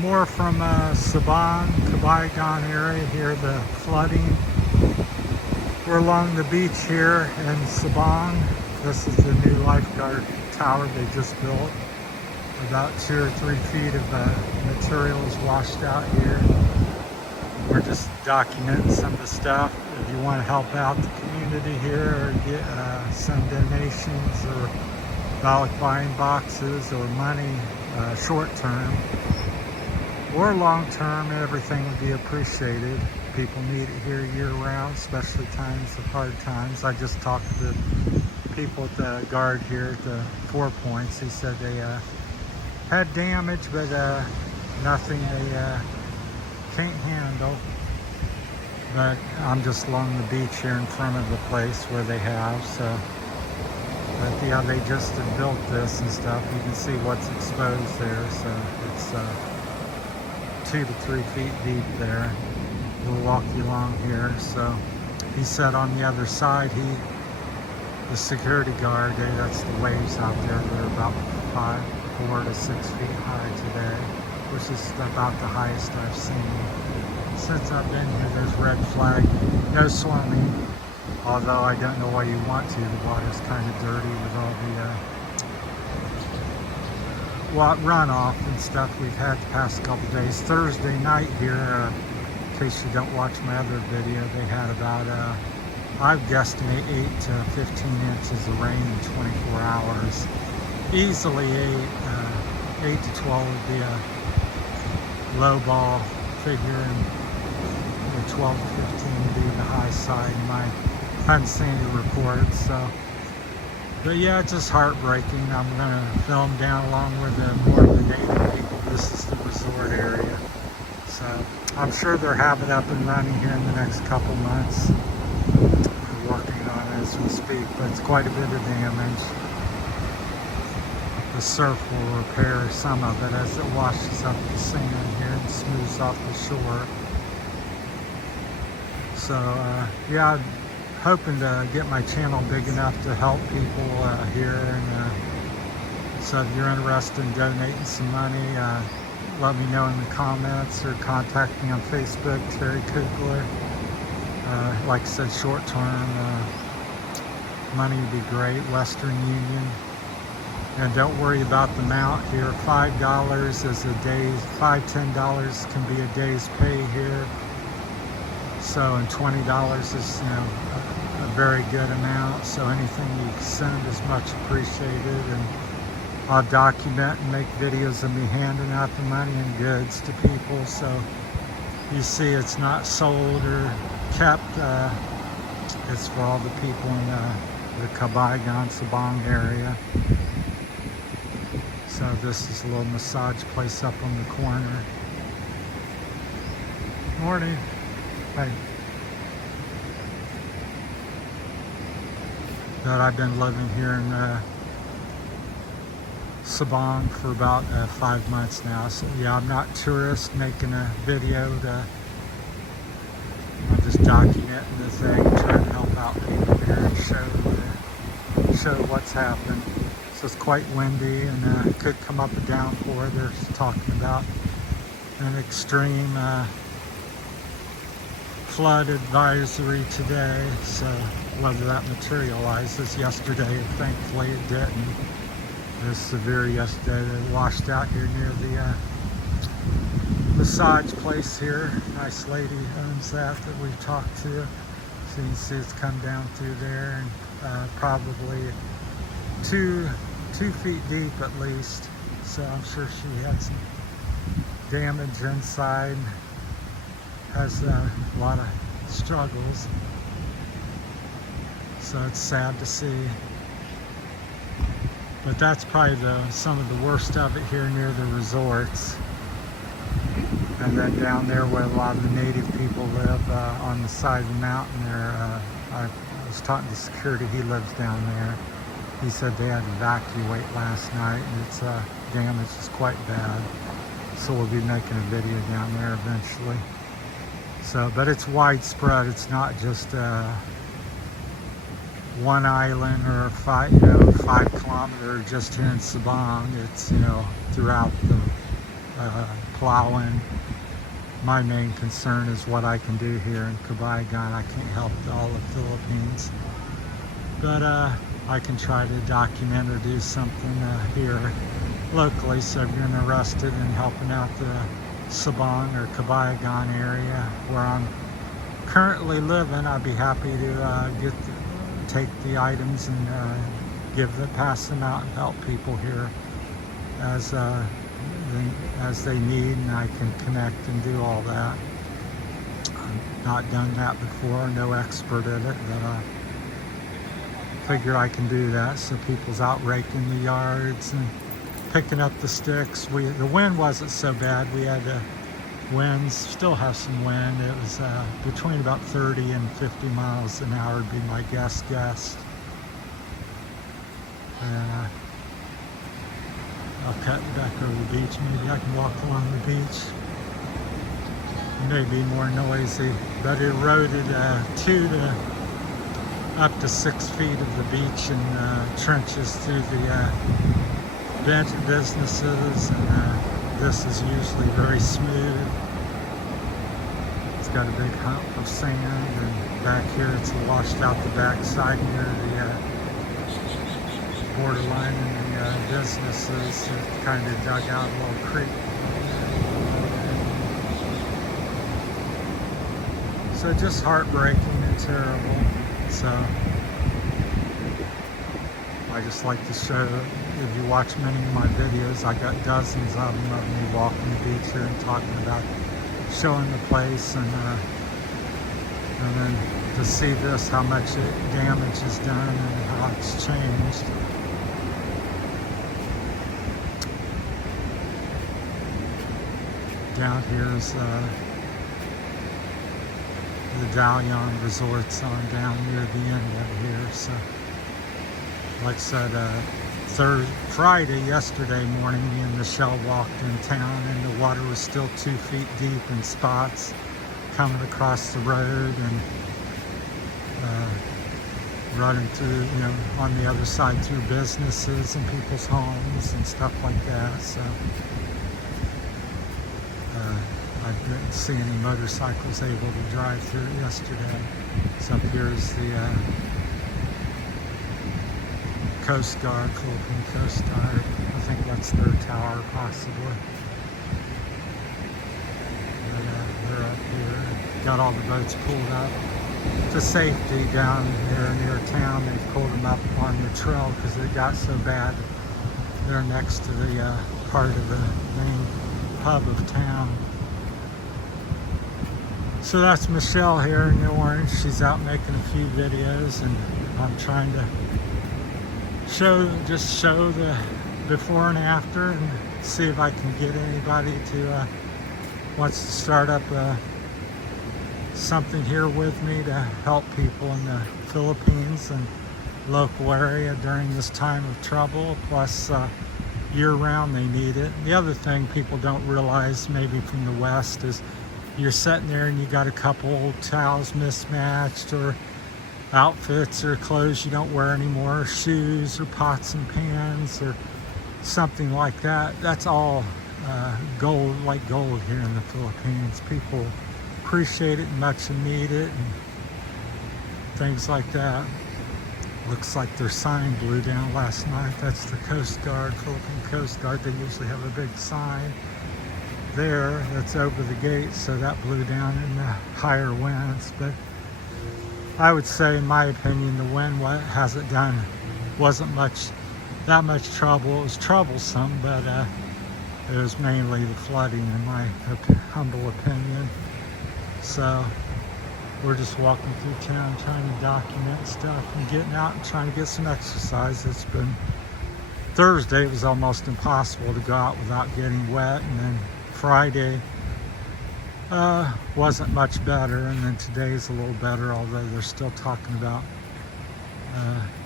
More from Sabang, Kabayagan area here, the flooding. We're along the beach here in Sabang. This is the new lifeguard tower they just built. About 2 or 3 feet of material is washed out here. We're just documenting some of the stuff. If you want to help out the community here or get some donations or bulk buying boxes or money, short term or long term, everything would be appreciated. People need it here year round, especially times of hard times. I just talked to people at the guard here at the 4 Points. He said they had damage, but nothing they can't handle. But I'm just along the beach here in front of the place where they have, so. But yeah, they just have built this and stuff. You can see what's exposed there, so it's 2 to 3 feet deep there. We'll walk you along here. So he said on the other side, the security guard, that's the waves out there. They're about 4 to 6 feet high today, which is about the highest I've seen. Since I've been here, there's red flag, no swimming. Although I don't know why you want to. The water's kind of dirty with all the runoff and stuff we've had the past couple days. Thursday night here, in case you don't watch my other video, they had about, I've guesstimate 8 to 15 inches of rain in 24 hours. Easily 8 to 12 would be a low ball figure, and 12 to 15 would be the high side in my hadn't seen any reports. So, but yeah, it's just heartbreaking. I'm gonna film down along with more of the native people. This is the resort area, so I'm sure they'll have it up and running here in the next couple months. We're working on it as we speak, but it's quite a bit of damage. The surf will repair some of it as it washes up the sand here and smooths off the shore. So yeah, I'm hoping to get my channel big enough to help people here. And so if you're interested in donating some money, let me know in the comments or contact me on Facebook, Terry Kugler. Like I said, short term money would be great. Western Union. And don't worry about the amount here. $5 is a day's, $10 can be a day's pay here. So, and $20 is, a very good amount. So anything you send is much appreciated. And I'll document and make videos of me handing out the money and goods to people. So you see it's not sold or kept. It's for all the people in the Kabayagan, Sabang area. So this is a little massage place up on the corner. Morning. Hey. But I've been living here in Sabang for about 5 months now. So yeah, I'm not a tourist making a video. I'm just documenting the thing, trying to help out people here and show what's happened. So it's quite windy and it could come up a downpour. They're talking about an extreme flood advisory today. So whether that materializes, yesterday, thankfully it didn't. It was severe yesterday. They washed out here near the massage place here. Nice lady owns that we've talked to. So you can see it's come down through there, and probably two feet deep at least. So I'm sure she had some damage inside. Has a lot of struggles. So it's sad to see. But that's probably some of the worst of it here near the resorts. And then down there where a lot of the native people live, on the side of the mountain there, I was talking to security, he lives down there. He said they had to evacuate last night, and its damage is quite bad. So we'll be making a video down there eventually. So, but it's widespread. It's not just one island or 5 kilometers just here in Sabang. It's, throughout the Palawan. My main concern is what I can do here in Cabayagan. I can't help all of Philippines, but I can try to document or do something here locally. So if you're interested in helping out the Sabang or Cabayagan area where I'm currently living, I'd be happy to take the items and pass them out and help people here as they need, and I can connect and do all that. I've not done that before, no expert at it, but I figure I can do that. So people's out raking the yards and picking up the sticks. The wind wasn't so bad. We had winds, still have some wind. It was between about 30 and 50 miles an hour would be my guess. And I'll cut back over the beach. Maybe I can walk along the beach. It may be more noisy, but it eroded 2 to up to 6 feet of the beach and trenches through the businesses, and this is usually very smooth. It's got a big hump of sand, and back here it's washed out the backside near the borderline, and the businesses have kind of dug out a little creek. So just heartbreaking and terrible. So I just like to show, if you watch many of my videos, I got dozens of them of me walking the beach here and talking about showing the place, and then to see this, how much damage is done and how it's changed. Down here is the Dalian resorts on down near the end of here. So like I said, Friday, yesterday morning, me and Michelle walked in town, and the water was still 2 feet deep in spots coming across the road and running through, on the other side through businesses and people's homes and stuff like that. So I didn't see any motorcycles able to drive through it yesterday. So up here is the Coast Guard, Philippine Coast Guard. I think that's their tower, possibly. But they're up here. Got all the boats pulled up to safety down here near town. They pulled them up on the trail because it got so bad. They're next to the part of the main hub of town. So that's Michelle here in the orange. She's out making a few videos, and I'm trying to show the before and after, and see if I can get anybody to wants to start up something here with me to help people in the Philippines and local area during this time of trouble. Plus year-round they need it. The other thing people don't realize, maybe from the West, is you're sitting there and you got a couple old towels mismatched, or outfits or clothes you don't wear anymore, shoes or pots and pans or something like that. That's all gold, like gold here in the Philippines. People appreciate it and much need it and things like that. Looks like their sign blew down last night. That's the Coast Guard, Philippine Coast Guard. They usually have a big sign there that's over the gate, so that blew down in the higher winds. But I would say, in my opinion, the wind wasn't that much trouble. It was troublesome, but it was mainly the flooding, in my humble opinion. So we're just walking through town trying to document stuff and getting out and trying to get some exercise. It's been Thursday, it was almost impossible to go out without getting wet, and then Friday wasn't much better, and then today's a little better, although they're still talking about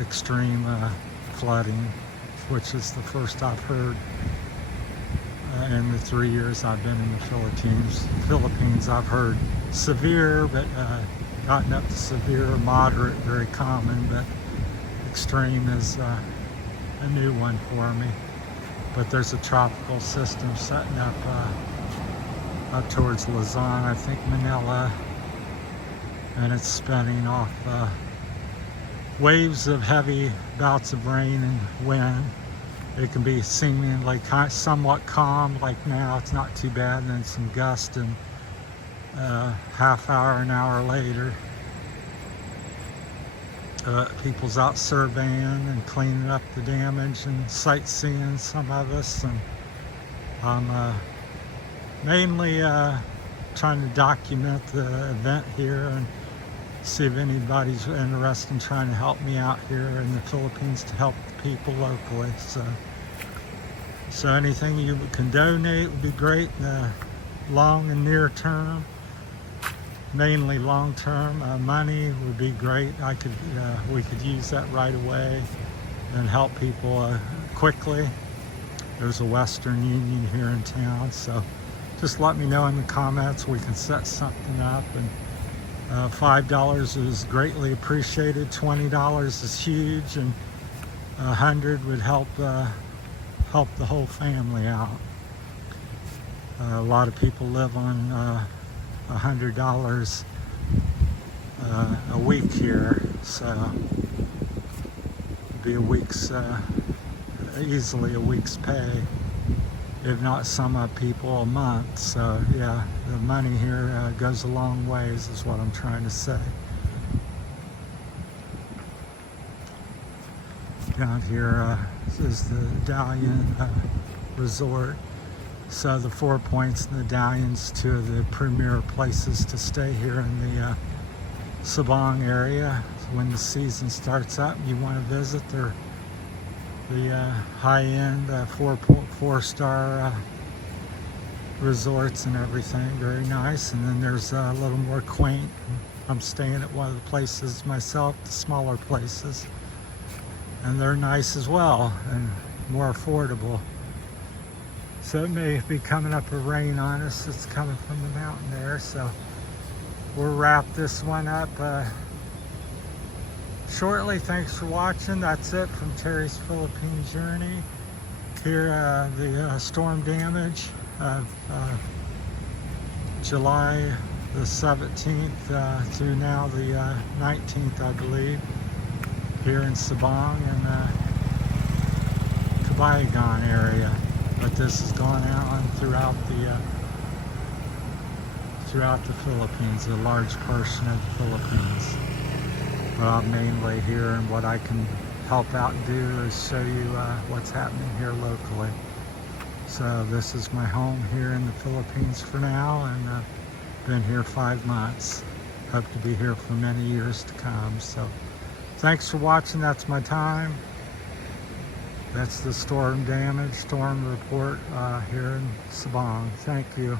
extreme flooding, which is the first I've heard in the 3 years I've been in the Philippines. I've heard severe, but gotten up to severe, moderate, very common, but extreme is a new one for me. but there's a tropical system setting up up towards Luzon, I think Manila, and it's spinning off waves of heavy bouts of rain and wind. It can be seemingly somewhat calm, like now it's not too bad, and then some gust, and half hour, an hour later, people's out surveying and cleaning up the damage and sightseeing, some of us, and I'm mainly trying to document the event here and see if anybody's interested in trying to help me out here in the Philippines to help the people locally. So anything you can donate would be great in the long and near term. Mainly long term, money would be great. We could use that right away and help people quickly. There's a Western Union here in town, so just let me know in the comments. We can set something up, and $5 is greatly appreciated. $20 is huge, and $100 would help the whole family out. A lot of people live on $100 a week here, so it'd be a week's easily a week's pay, if not some people a month. So yeah, the money here goes a long ways, is what I'm trying to say. Down here is the Dalian Resort. So the 4 Points and the Dalian's two of the premier places to stay here in the Sabang area. So when the season starts up, you want to visit the high-end four-star resorts and everything. Very nice. And then there's a little more quaint. I'm staying at one of the places myself, the smaller places, and they're nice as well and more affordable. So it may be coming up a rain on us. It's coming from the mountain there. So we'll wrap this one up shortly. Thanks for watching. That's it from Terry's Philippine Journey. Here, the storm damage of July the 17th through now the 19th, I believe, here in Sabang and Cabayagan area. But this has gone on throughout the Philippines, a large portion of the Philippines. But I'm mainly here, and what I can help out and do is show you what's happening here locally. So this is my home here in the Philippines for now, and been here 5 months. Hope to be here for many years to come. So thanks for watching. That's my time. That's the storm damage, storm report here in Sabang. Thank you.